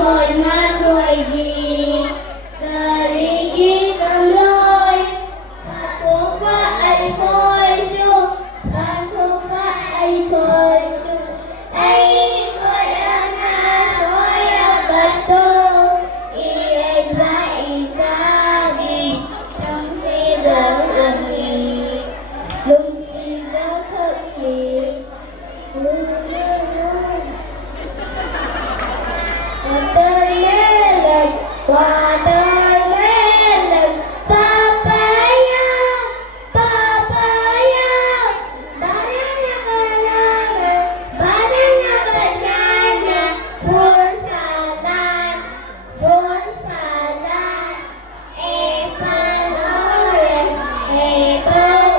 khôi ma khôi gì dari kita loy apa ai khôi su apa ai khôi su ai khôi ana khôi abaso ai lại ra đi trong xe đỡ đi lung xin đỡ thật gì watermelon, papaya, papaya, banana, banana, banana, fruit salad, apple, orange, pineapple,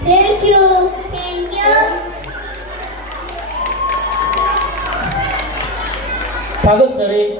Thank you. Thank you. 박은슬이